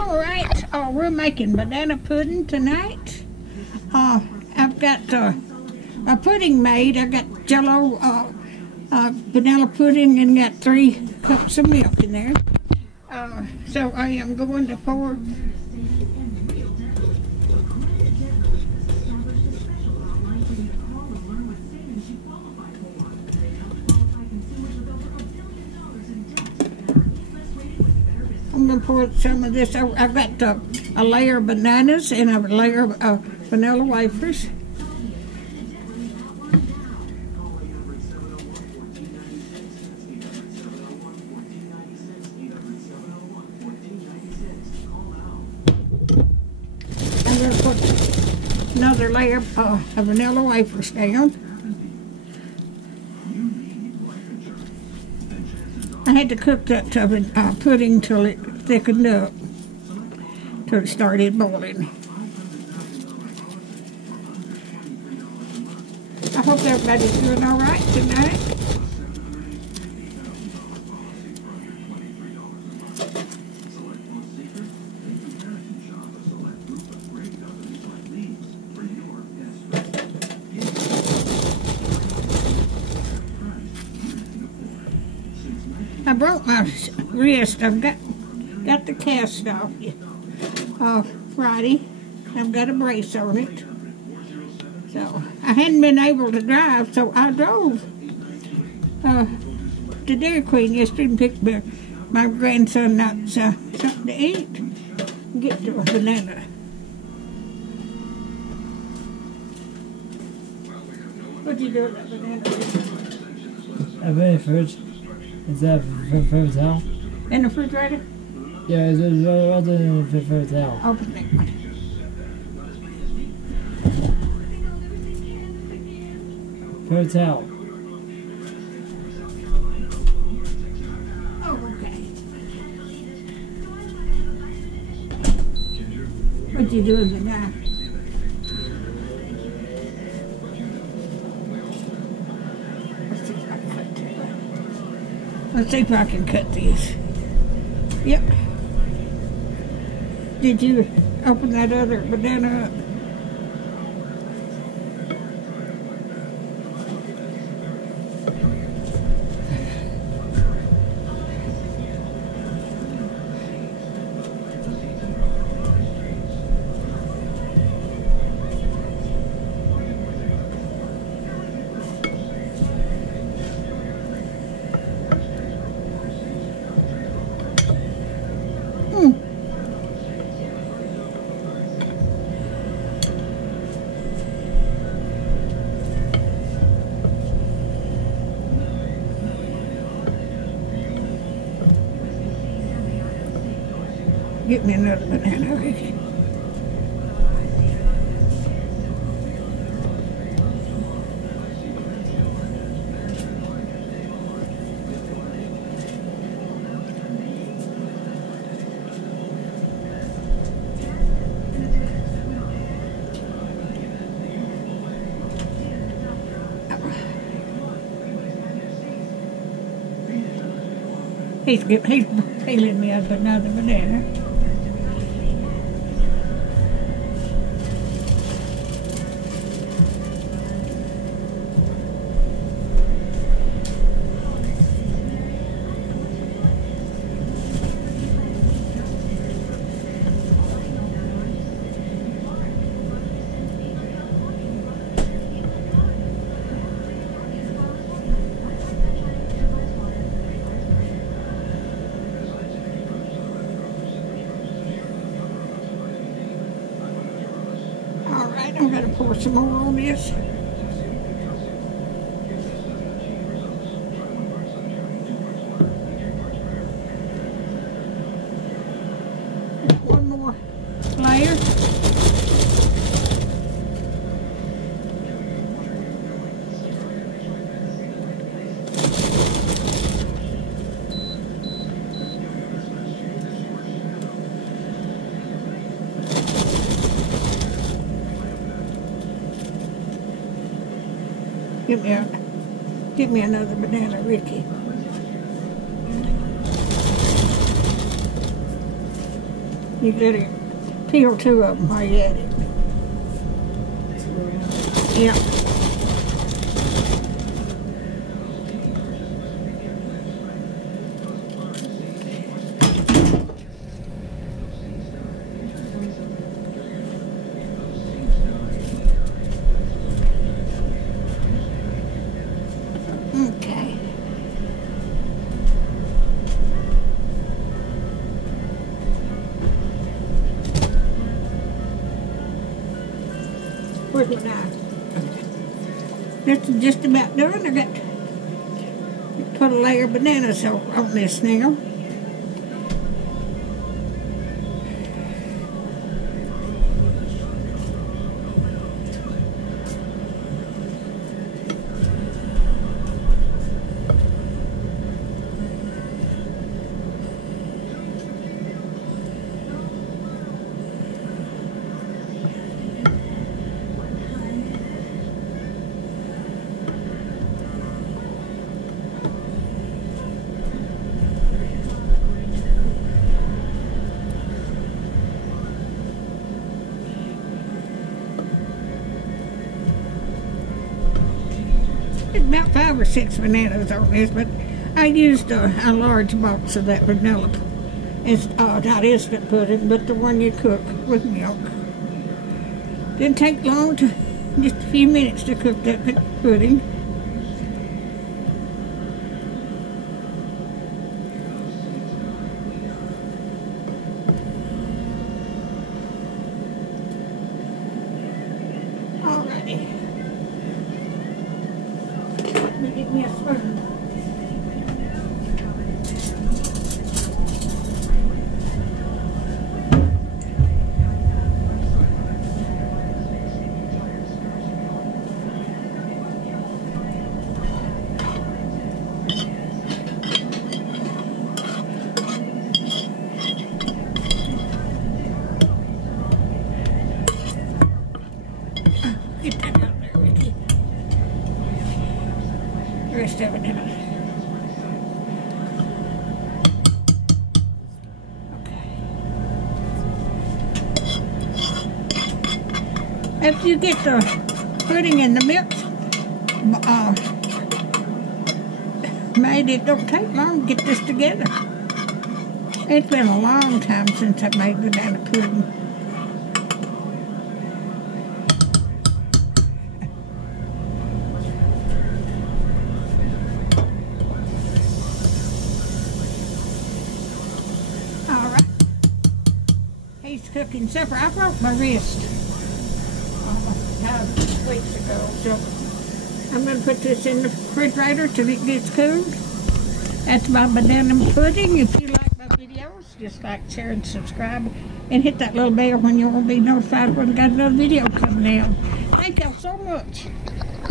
All right, we're making banana pudding tonight. I've got a pudding made. I got Jello vanilla pudding and got 3 cups of milk in there. So I am going to pour I'm going to pour some of this. I've got a layer of bananas and a layer of vanilla wafers. I'm going to put another layer of vanilla wafers down. I had to cook that pudding till it thickened up, till it started boiling. I hope everybody's doing all right tonight. I broke my wrist. I've got the cast off Friday. I've got a brace on it. So I hadn't been able to drive, so I drove to Dairy Queen yesterday and picked my grandson up something to eat and get to a banana. What'd you do with that banana? I made fruit. Is that fruit towel? In the refrigerator? Yeah, it's rather than the fruit towel. Open that one. Fruit towel. Oh, okay. What'd you do with the knife? Let's see if I can cut these. Yep. Did you open that other banana up? Get me another banana, Ricky. He's peeling me up another banana. I'm going to pour some more on this. One more layer. Give me another banana, Ricky. You gotta peel 2 of them while you're at it. Yeah. Okay. Where's my knife? This is just about done. I got to put a layer of bananas on this now. It's about 5 or 6 bananas on this, but I used a large box of that vanilla. It's not instant pudding, but the one you cook with milk. Didn't take long, just a few minutes to cook that pudding. Alrighty. Let me get me a spoon. Get that out there with you. The rest of it now. Okay. After you get the pudding and the milk made, it don't take long to get this together. It's been a long time since I made banana pudding. He's cooking supper. I broke my wrist weeks ago, so I'm going to put this in the refrigerator till it gets cooled. That's my banana pudding. If you like my videos, just like, share, and subscribe, and hit that little bell when you will be notified when I got another video coming out. Thank y'all so much.